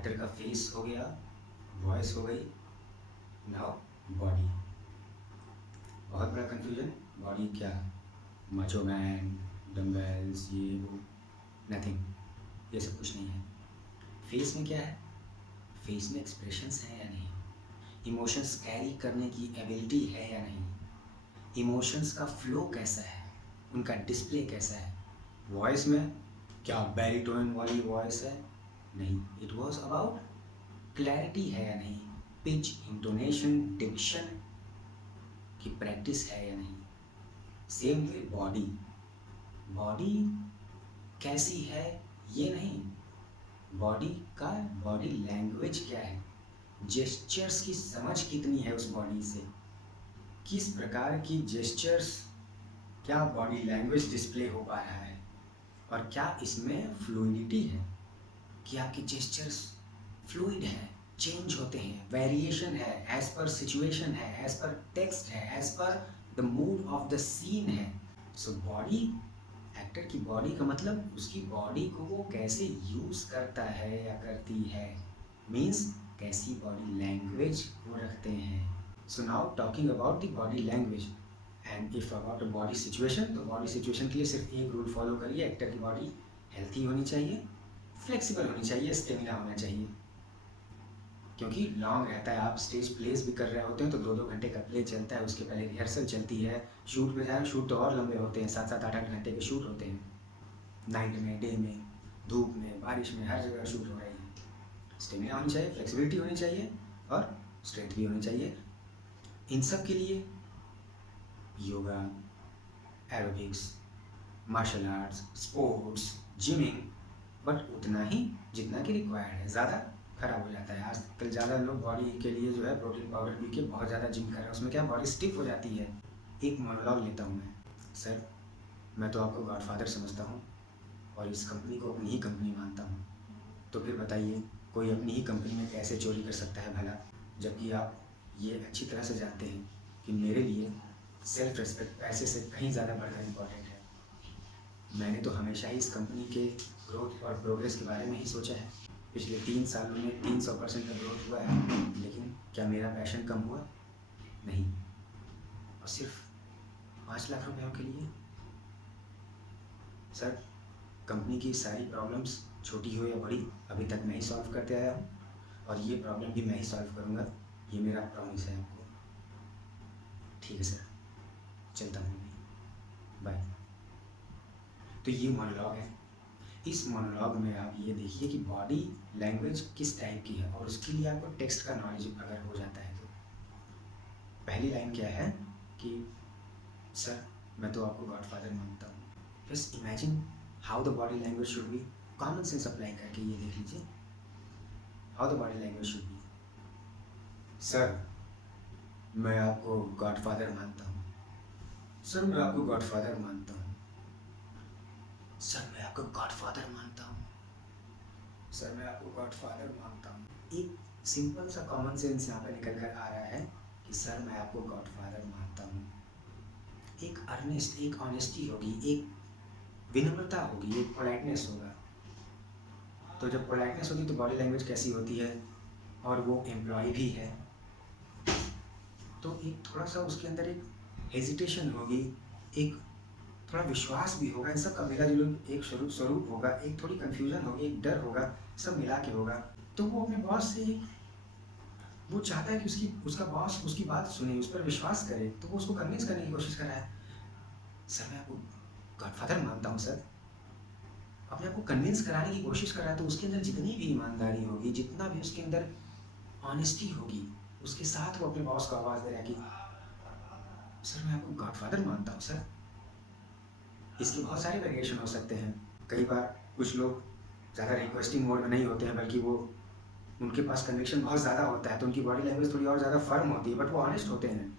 Actor का face हो गया, वॉइस हो गई, नाउ बॉडी। बहुत बड़ा कंफ्यूजन। बॉडी क्या? माचो मैन, डम्बल्स, ये वो, नथिंग, ये सब कुछ नहीं है। फेस में क्या है? फेस में एक्सप्रेशंस हैं या नहीं, इमोशंस कैरी करने की एबिलिटी है या नहीं, इमोशंस का फ्लो कैसा है, उनका डिस्प्ले कैसा है। वॉइस में क्या बैरीटोन वाली वॉइस है? नहीं, इट वॉज अबाउट क्लैरिटी है या नहीं, पिच, इंटोनेशन, डिक्शन की प्रैक्टिस है या नहीं। सेम वे बॉडी, बॉडी कैसी है ये नहीं, बॉडी का बॉडी लैंग्वेज क्या है, जेस्चर्स की समझ कितनी है उस बॉडी से, किस प्रकार की जेस्चर्स, क्या बॉडी लैंग्वेज डिस्प्ले हो पा रहा है, और क्या इसमें फ्लूइडिटी है कि आपके जेस्चर्स फ्लूइड है, चेंज होते हैं, वेरिएशन है, एज पर सिचुएशन है, एज पर टेक्स्ट है, as per the mood of the scene है। सो बॉडी, एक्टर की बॉडी का मतलब उसकी बॉडी को वो कैसे यूज़ करता है या करती है, मीन्स कैसी बॉडी लैंग्वेज वो रखते हैं। So now talking about the body language and if about a body situation, तो बॉडी सिचुएशन के लिए सिर्फ एक रूल फॉलो करिए, एक्टर की बॉडी हेल्थी होनी चाहिए, फ्लेक्सिबल होनी चाहिए, स्टेमिना होना चाहिए। क्योंकि लॉन्ग रहता है, आप स्टेज प्लेस भी कर रहे होते हैं तो 2-2 घंटे का प्ले चलता है, उसके पहले रिहर्सल चलती है, शूट पे जाए, शूट तो और लंबे होते हैं, 7-7, 8-8 घंटे के शूट होते हैं, नाइट में, डे में, धूप में, बारिश में, हर जगह शूट हो रही है। स्टेमिना होनी चाहिए, फ्लेक्सिबिलिटी होनी चाहिए और स्ट्रेंथ भी होनी चाहिए। इन सब के लिए yoga, aerobics, martial arts, sports, gymming, but उतना ही जितना कि रिक्वायर्ड है, ज़्यादा खराब हो जाता है। आजकल ज़्यादा लोग बॉडी के लिए जो है प्रोटीन पाउडर पी के बहुत ज़्यादा जिम कर रहे हैं, उसमें क्या बॉडी स्टिफ हो जाती है। एक मोनोलॉग लेता हूँ मैं, सर मैं तो आपको गॉडफादर समझता हूँ और इस कंपनी को अपनी ही कंपनी मानता हूँ, तो फिर बताइए कोई अपनी ही कंपनी में कैसे चोरी कर सकता है भला, जबकि आप ये अच्छी तरह से जानते हैं कि मेरे लिए सेल्फ रिस्पेक्ट पैसे से कहीं ज़्यादा बढ़कर इम्पॉर्टेंट है। मैंने तो हमेशा ही इस कंपनी के ग्रोथ और प्रोग्रेस के बारे में ही सोचा है। पिछले 3 सालों में 300% का ग्रोथ हुआ है, लेकिन क्या मेरा पैशन कम हुआ? नहीं। और सिर्फ 5 लाख रुपयों के लिए? सर कंपनी की सारी प्रॉब्लम्स, छोटी हो या बड़ी, अभी तक मैं ही सॉल्व करते आया हूँ और ये प्रॉब्लम भी मैं ही सॉल्व करूँगा, ये मेरा प्रॉमिस है आपको। ठीक है सर, चलता हूँ, बाय। तो ये मोनोलॉग है। इस मोनोलॉग में आप ये देखिए कि बॉडी लैंग्वेज किस टाइप की है और उसके लिए आपको टेक्स्ट का नॉलेज अगर हो जाता है तो। पहली लाइन क्या है कि सर मैं तो आपको गॉडफादर मानता हूँ। Just imagine how the body language should be, common sense apply करके ये देख लीजिए how the body language should be. Sir मैं आपको गॉडफादर मानता हूँ, सर मैं आपको गॉडफादर मानता हूँ, सर मैं आपको गॉडफादर मानता हूँ, सर मैं आपको गॉडफादर मानता हूँ। एक सिंपल सा कॉमन सेंस यहाँ पे निकल कर आ रहा है कि सर मैं आपको गॉडफादर मानता हूँ। एक अर्नेस्ट, एक ऑनेस्टी होगी, एक विनम्रता होगी, एक पोलाइटनेस होगा। तो जब पोलाइटनेस होगी तो बॉडी लैंग्वेज कैसी होती है, और वो एम्प्लॉय भी है तो एक थोड़ा सा उसके अंदर एक हेजिटेशन होगी, एक थोड़ा विश्वास भी होगा, इन सब का मिला जुला एक स्वरूप होगा, एक थोड़ी कन्फ्यूजन होगी, एक डर होगा, सब मिला के होगा। तो वो अपने बॉस से वो चाहता है कि उसका बॉस उसकी बात सुने, उस पर विश्वास करे, तो वो उसको कन्विंस करने की कोशिश कर रहा है। सर मैं आपको गॉडफादर मानता हूँ सर, अपने आप को कन्विंस कराने की कोशिश कर रहा है। तो उसके अंदर जितनी भी ईमानदारी होगी, जितना भी उसके अंदर ऑनेस्टी होगी, उसके साथ वो अपने बॉस को आवाज़ दे रहा है कि सर मैं आपको गॉडफादर मानता हूँ सर। इसके बहुत सारे वेरिएशन हो सकते हैं। कई बार कुछ लोग ज़्यादा रिक्वेस्टिंग मोड में नहीं होते हैं, बल्कि वो उनके पास कन्विक्शन बहुत ज़्यादा होता है, तो उनकी बॉडी लैंग्वेज थोड़ी और ज़्यादा फर्म होती है, बट वो ऑनेस्ट होते हैं।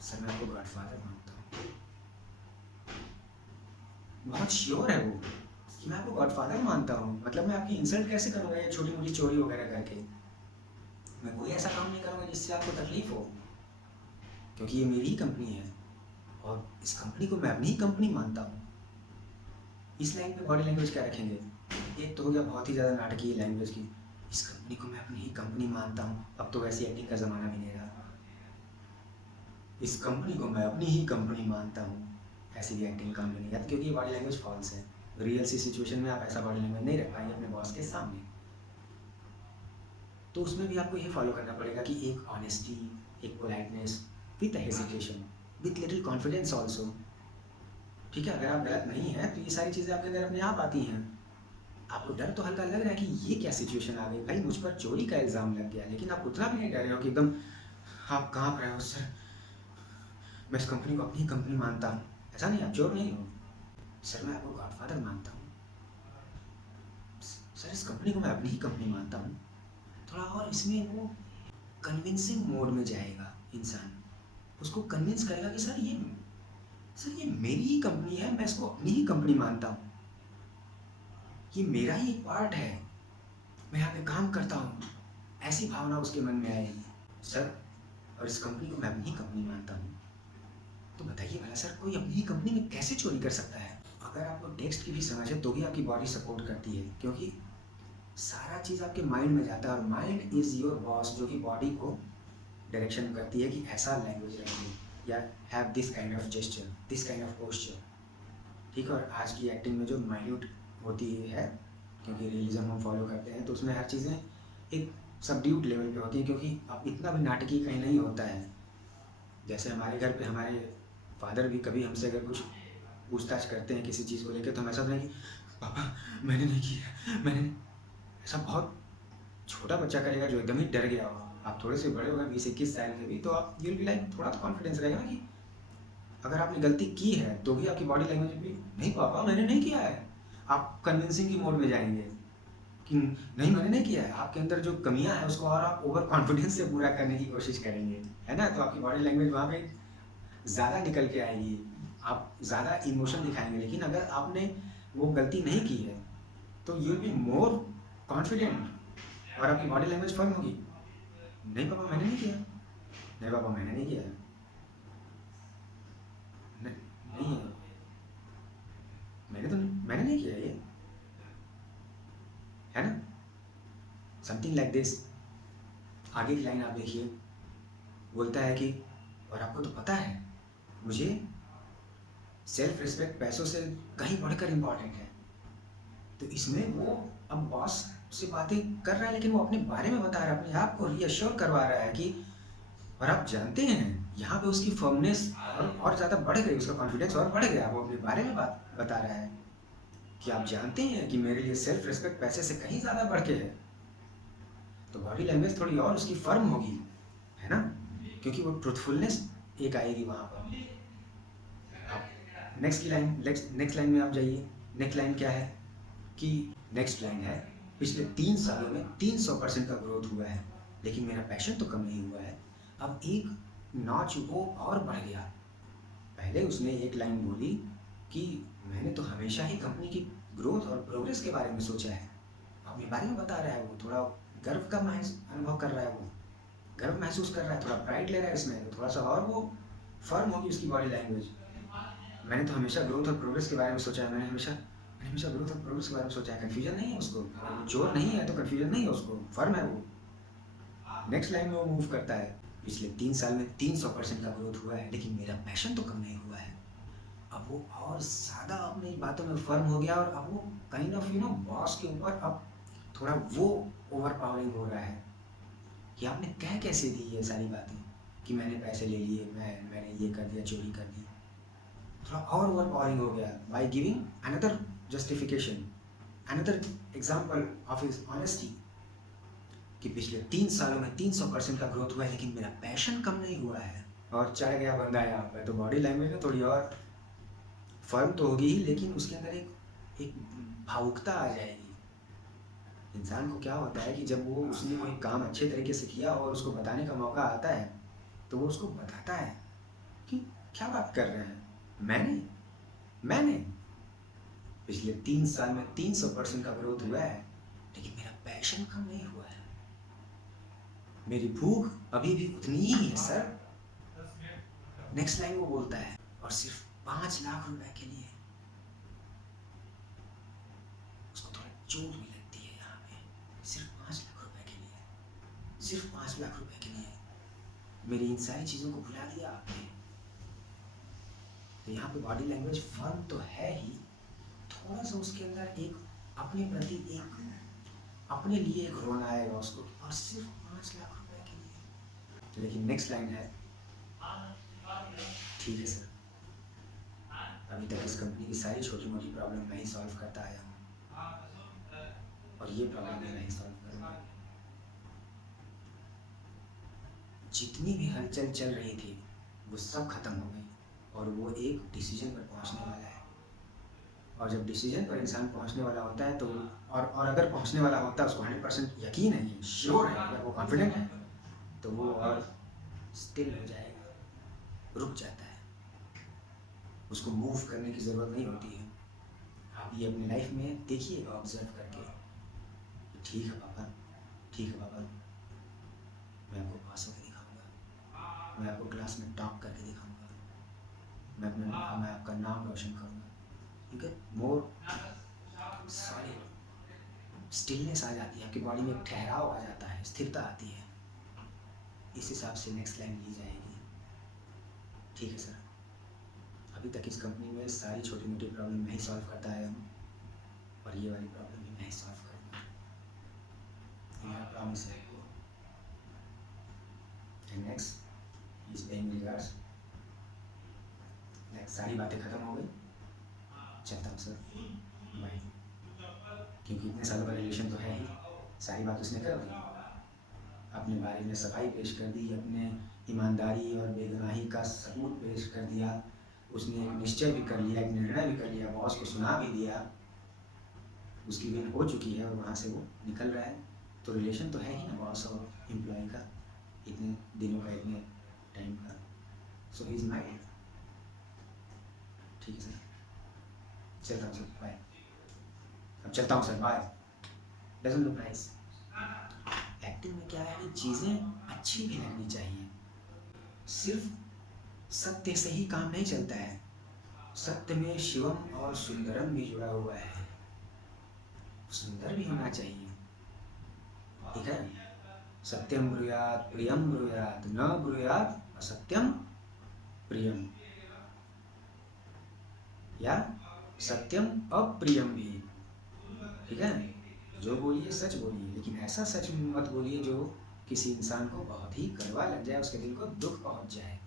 सर मैं आपको गॉडफादर मानता हूँ, बहुत श्योर है वो कि मैं आपको गॉडफादर मानता हूँ। मतलब मैं आपकी इंसल्ट कैसे करूँगा ये छोटी मोटी चोरी वगैरह करके? मैं कोई ऐसा काम नहीं करूँगा जिससे आपको तकलीफ हो, क्योंकि ये मेरी ही कंपनी है और इस कंपनी को मैं अपनी ही कंपनी मानता हूँ। इस लाइन पे बॉडी लैंग्वेज क्या रखेंगे? एक तो हो गया बहुत ही ज़्यादा नाटकीय लैंग्वेज की, इस कंपनी को मैं अपनी ही कंपनी मानता हूँ। अब तो वैसी एक्टिंग का ज़माना भी नहीं रहा। इस कंपनी को मैं अपनी ही कंपनी मानता हूँ, ऐसी भी एक्टिंग काम में नहीं आती, क्योंकि ये बॉडी लैंग्वेज फॉल्स है। रियल सी सिचुएशन में आप ऐसा बॉडी लैंग्वेज नहीं रख पाएंगे अपने बॉस के सामने। तो उसमें भी आपको ये फॉलो करना पड़ेगा कि एक ऑनेस्टी, एक politeness, with hesitation, with little confidence also. ठीक है, अगर आप गलत नहीं हैं तो ये सारी चीज़ें आपके अंदर अपने आप आती हैं। आपको डर तो हल्का लग रहा है कि ये क्या सिचुएशन आ गई, भाई मुझ पर चोरी का इल्ज़ाम लग गया, लेकिन आप उतना भी नहीं डर रहे हो कि एकदम आप काँप रहे हो, सर मैं इस कंपनी को अपनी कंपनी मानता हूँ। ऐसा नहीं, आप चोर नहीं हो सर, मैं आपको गॉडफादर मानता हूँ सर, इस कंपनी को मैं अपनी ही कंपनी मानता हूँ। थोड़ा और इसमें वो कन्विंसिंग मोड में जाएगा इंसान, उसको कन्विंस करेगा कि सर ये मेरी ही कंपनी है, मैं इसको अपनी ही कंपनी मानता हूँ, ये मेरा ही एक पार्ट है, मैं यहाँ पे काम करता हूँ। ऐसी भावना उसके मन में आएगी सर, और इस कंपनी को मैं अपनी ही कंपनी मानता हूँ। तो बताइए भला सर, कोई अपनी ही कंपनी में कैसे चोरी कर सकता है? अगर आपको टेक्स्ट की भी समझ है तो भी आपकी बॉडी सपोर्ट करती है, क्योंकि सारा चीज़ आपके माइंड में जाता है, और माइंड इज़ योर बॉस, जो कि बॉडी को डायरेक्शन करती है कि ऐसा लैंग्वेज रखिए, या have this kind of gesture, this kind of posture. ठीक है, और आज की एक्टिंग में जो माइन्यूट होती है, क्योंकि रियलिज्म हम फॉलो करते हैं, तो उसमें हर चीज़ें एक सबड्यूट लेवल पे होती हैं, क्योंकि अब इतना भी नाटकीय कहीं नहीं होता है। जैसे हमारे घर पे हमारे फादर भी कभी हमसे अगर कुछ पूछताछ करते हैं किसी चीज़ को लेकर, तो हम ऐसा नहीं कि पापा मैंने नहीं किया, मैंने, ऐसा बहुत छोटा बच्चा करेगा जो एकदम ही डर गया हो। आप थोड़े से बड़े हो गए, 20-21 साल के भी, तो आप यूल बी लाइक, थोड़ा तो कॉन्फिडेंस रहेगा ना कि अगर आपने गलती की है तो भी आपकी बॉडी लैंग्वेज भी, नहीं पापा मैंने नहीं किया है। आप कन्विंसिंग की मोड में जाएंगे कि नहीं मैंने नहीं किया है। आपके अंदर जो कमियां हैं उसको और आप ओवर कॉन्फिडेंस से पूरा करने की कोशिश करेंगे, है ना? तो आपकी बॉडी लैंग्वेज वहाँ पे ज़्यादा निकल के आएगी, आप ज़्यादा इमोशन दिखाएंगे। लेकिन अगर आपने वो गलती नहीं की है तो you will be more confident, और आपकी बॉडी लैंग्वेज फर्म होगी। नहीं पापा मैंने नहीं किया, नहीं पापा मैंने नहीं किया, नहीं है, मैंने नहीं किया ये, है ना? Something like this. आगे की लाइन आप देखिए, बोलता है कि और आपको तो पता है मुझे सेल्फ रिस्पेक्ट पैसों से कहीं बढ़कर इम्पॉर्टेंट है। तो इसमें वो अब बॉस से बातें कर रहा है, लेकिन वो अपने बारे में बता रहा है, अपने आप को रीअश्योर करवा रहा है कि, और आप जानते हैं यहाँ पे उसकी फर्मनेस और ज़्यादा बढ़ गई, उसका कॉन्फिडेंस और बढ़ गया। वो अपने बारे में बात बता रहा है कि आप जानते हैं कि मेरे लिए सेल्फ रिस्पेक्ट पैसे से कहीं ज़्यादा बढ़ के है। तो बॉडी लैंग्वेज थोड़ी और उसकी फर्म होगी, है ना? क्योंकि वो ट्रुथफुलनेस एक आएगी वहाँ पर। आप नेक्स्ट लाइन में आप जाइए। नेक्स्ट लाइन क्या है कि नेक्स्ट लाइन है, पिछले 3 सालों में 300% का ग्रोथ हुआ है, लेकिन मेरा पैशन तो कम नहीं हुआ है। अब एक नॉच वो और बढ़ गया। पहले उसने एक लाइन बोली कि मैंने तो हमेशा ही कंपनी की ग्रोथ और प्रोग्रेस के बारे में सोचा है। अपने बारे में बता रहा है, वो थोड़ा गर्व का अनुभव कर रहा है, वो गर्व महसूस कर रहा है, थोड़ा प्राइड ले रहा है इसमें, तो थोड़ा सा और वो फर्म होगी उसकी बॉडी लैंग्वेज। मैंने तो हमेशा ग्रोथ और प्रोग्रेस के बारे में सोचा है, मैंने हमेशा ग्रोथ और प्रोग्रेस के बारे में सोचा है। कन्फ्यूजन नहीं है उसको, चोर नहीं है तो कन्फ्यूजन नहीं है उसको, फर्म है वो। नेक्स्ट लाइन में वो मूव करता है, पिछले 3 साल में 300% का ग्रोथ हुआ है, लेकिन मेरा पैशन तो कम नहीं हुआ है। अब वो और ज़्यादा अपनी बातों में फर्म हो गया, और अब वो काइंड ऑफ बॉस के ऊपर अब थोड़ा वो ओवर पावरिंग हो रहा है कि आपने कह कैसे दी ये सारी बातें कि मैंने पैसे ले लिए, मैंने ये कर दिया, चोरी कर दी। थोड़ा और ओवर पावरिंग हो गया by giving another justification, another example of his honesty, कि पिछले 3 सालों में 300% का ग्रोथ हुआ है, लेकिन मेरा पैशन कम नहीं हुआ है। और चढ़ गया बंदा यहाँ पर। तो बॉडी लैंग्वेज में थोड़ी और फर्म तो होगी ही, लेकिन उसके अंदर एक भावुकता आ जाएगी। इंसान को क्या होता है कि जब वो उसने कोई काम अच्छे तरीके से किया और उसको बताने का मौका आता है, तो वो उसको बताता है कि क्या बात कर रहे हैं, मैंने पिछले 3 साल में 300% का ग्रोथ हुआ है, लेकिन मेरा पैशन कम नहीं हुआ है, मेरी भूख अभी भी उतनी ही है सर। नेक्स्ट लाइन वो बोलता है, और सिर्फ 5 लाख रुपए के लिए। उसको थोड़ा चोट भी लगती है यहाँ पे, सिर्फ 5 लाख रुपए के लिए, सिर्फ 5 लाख रुपए के लिए मेरी इन सारी चीज़ों को भुला दिया आपने। तो यहाँ पे बॉडी लैंग्वेज फर्म तो है ही, थोड़ा सा उसके अंदर एक अपने प्रति एक अपने लिए एक रोना आएगा उसको, और सिर्फ 5 लाख रुपए के लिए। लेकिन नेक्स्ट लाइन है, ठीक है सर, अभी तक इस कंपनी की सारी छोटी मोटी प्रॉब्लम मैं ही सॉल्व करता आया हूँ, और ये प्रॉब्लम भी मैं ही सॉल्व करूँगा। जितनी भी हलचल चल रही थी वो सब खत्म हो गई, और वो एक डिसीजन पर पहुँचने वाला है। और जब डिसीजन पर इंसान पहुँचने वाला होता है तो और अगर पहुँचने वाला होता है, उसको 100% यकीन है, श्योर है, अगर वो कॉन्फिडेंट है, तो वो और स्टिल हो जाएगा, रुक जाता है, उसको मूव करने की ज़रूरत नहीं होती है। आप ये अपनी लाइफ में देखिएगा ऑब्जर्व करके, ठीक है पापा, ठीक है पापा, मैं आपको पास होकर दिखाऊंगा, मैं आपको क्लास में टॉप करके दिखाऊंगा, मैं आपका नाम रोशन करूंगा। You get more solid, stillness आ जाती है, आपकी बॉडी में एक ठहराव आ जाता है, स्थिरता आती है। इस हिसाब से नेक्स्ट लाइन ली जाएगी। ठीक है सर, अभी तक इस कंपनी में सारी छोटी मोटी प्रॉब्लम मैं ही सॉल्व करता आया हूँ, और ये वाली प्रॉब्लम भी मैं ही सॉल्व करूँगा, ये मेरा प्रॉमिस है आपको। And next is paying regards. Next सारी बातें खत्म हो गई, चलता हूँ सर, बाय। क्योंकि इतने सालों का रिलेशन तो है ही, सारी बात उसने कर दी, अपने बारे में सफाई पेश कर दी, अपने ईमानदारी और बेगुनाही का सबूत पेश कर दिया, उसने एक निश्चय भी कर लिया, एक निर्णय भी कर लिया, बॉस को सुना भी दिया, उसकी विन हो चुकी है और वहाँ से वो निकल रहा है। तो रिलेशन तो है ही ना बॉस और एम्प्लॉय का, इतने दिनों का, इतने टाइम का। सो ही इज़ माइंड। ठीक है सर, चलता हूँ सर, बाय। अब चलता हूँ sir, bye. Doesn't look nice. Acting में क्या है कि चीज़ें अच्छी भी लगनी चाहिए, सिर्फ सत्य से ही काम नहीं चलता है, सत्य में शिवम और सुंदरम भी जुड़ा हुआ है, सुंदर भी होना चाहिए। ठीक है, सत्यम ब्रूयात प्रियम ब्रूयात, न ब्रूयात असत्यम प्रियम, या सत्यम अप्रियम भी। ठीक है, जो बोलिए सच बोलिए, लेकिन ऐसा सच मत बोलिए जो किसी इंसान को बहुत ही कड़वा लग जाए, उसके दिल को दुख पहुंच जाए।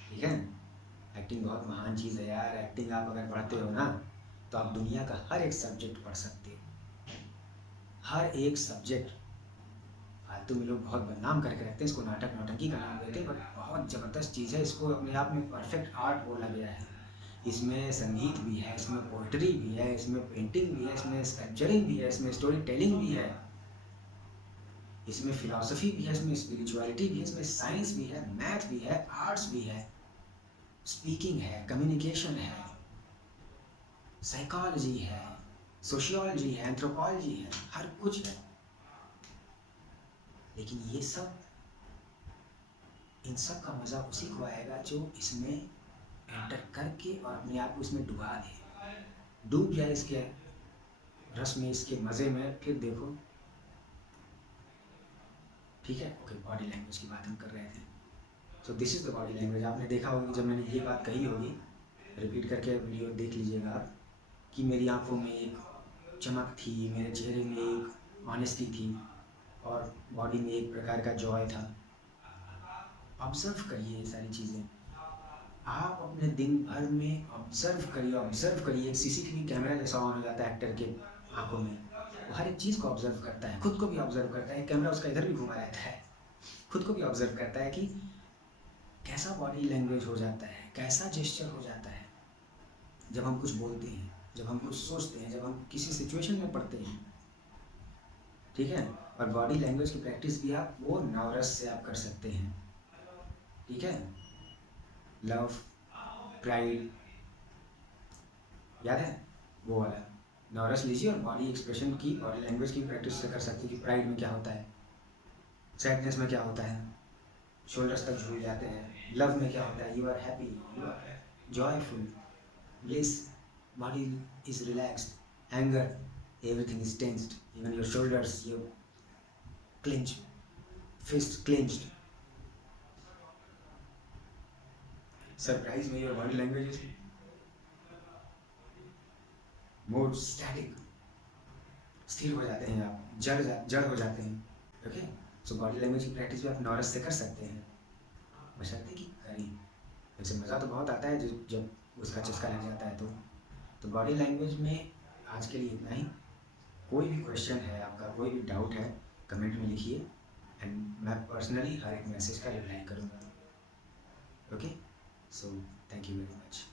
ठीक है, एक्टिंग बहुत महान चीज़ है यार। एक्टिंग आप अगर पढ़ते हो ना, तो आप दुनिया का हर एक सब्जेक्ट पढ़ सकते हो, हर एक सब्जेक्ट। फालतू में लोग बहुत बदनाम करके रखते हैं इसको, नाटक नौटंकी का नाम देते हैं, बट बहुत ज़बरदस्त चीज़ है, इसको अपने आप में परफेक्ट आर्ट बोला गया है। इसमें संगीत भी है, इसमें पोइट्री भी है, इसमें पेंटिंग भी है, इसमें स्कल्पचरिंग भी है, इसमें स्टोरी टेलिंग भी है, इसमें फिलॉसफी भी है, इसमें स्पिरिचुअलिटी भी है, इसमें साइंस भी है, मैथ भी है, आर्ट्स भी है, स्पीकिंग है, कम्युनिकेशन है, साइकोलॉजी है, सोशियोलॉजी है, एंथ्रोपोलॉजी है, हर कुछ है। लेकिन ये सब, इन सब का मज़ा उसी को आएगा जो इसमें एंटर करके और अपने आप को इसमें डुबा दे, डूब जाए इसके रस में, इसके मज़े में, फिर देखो। ठीक है, ओके, बॉडी लैंग्वेज की बात हम कर रहे थे। So this is the body language. आपने देखा होगा जब मैंने ये बात कही होगी, रिपीट करके वीडियो देख लीजिएगा आप, कि मेरी आंखों में एक चमक थी, मेरे चेहरे में एक ऑनेस्टी थी, और बॉडी में एक प्रकार का जॉय था। ऑब्जर्व करिए ये सारी चीज़ें, आप अपने दिन भर में ऑब्जर्व करिए। एक सीसीटीवी कैमरा जैसा ऑन हो जाता है एक्टर के आंखों में, वो हर एक चीज़ को ऑब्जर्व करता है, खुद को भी ऑब्जर्व करता है, कैमरा उसका इधर भी घुमा रहता है, खुद को भी ऑब्जर्व करता है कि कैसा बॉडी लैंग्वेज हो जाता है, कैसा जेस्चर हो जाता है जब हम कुछ बोलते हैं, जब हम कुछ सोचते हैं, जब हम किसी सिचुएशन में पड़ते हैं। ठीक है, और बॉडी लैंग्वेज की प्रैक्टिस भी आप वो नवरस से आप कर सकते हैं। ठीक है, लव, प्राइड, याद है वो वाला नवरस लीजिए, और बॉडी एक्सप्रेशन की, बॉडी लैंग्वेज की प्रैक्टिस से कर सकते हैं कि प्राइड में क्या होता है, सैडनेस में क्या होता है, शोल्डर्स तक झूल जाते हैं, लव में क्या होता है, you are happy, you are joyful, bliss, body is relaxed, anger, everything is tensed, even your shoulders, your clench, fist clenched. Surprise me, your body language is more static. स्थिर हो जाते हैं आप, जड़ हो जाते हैं. ओके, सो बॉडी लैंग्वेज की प्रैक्टिस भी आप नॉरस से कर सकते हैं, बशर्ते कि करें. वैसे मज़ा तो बहुत आता है जब उसका चस्का लग जाता है तो बॉडी लैंग्वेज में आज के लिए इतना ही. कोई भी क्वेश्चन है आपका, कोई भी डाउट है, कमेंट में लिखिए एंड मैं पर्सनली हर एक मैसेज का रिप्लाई करूँगा. Okay, so thank you very much.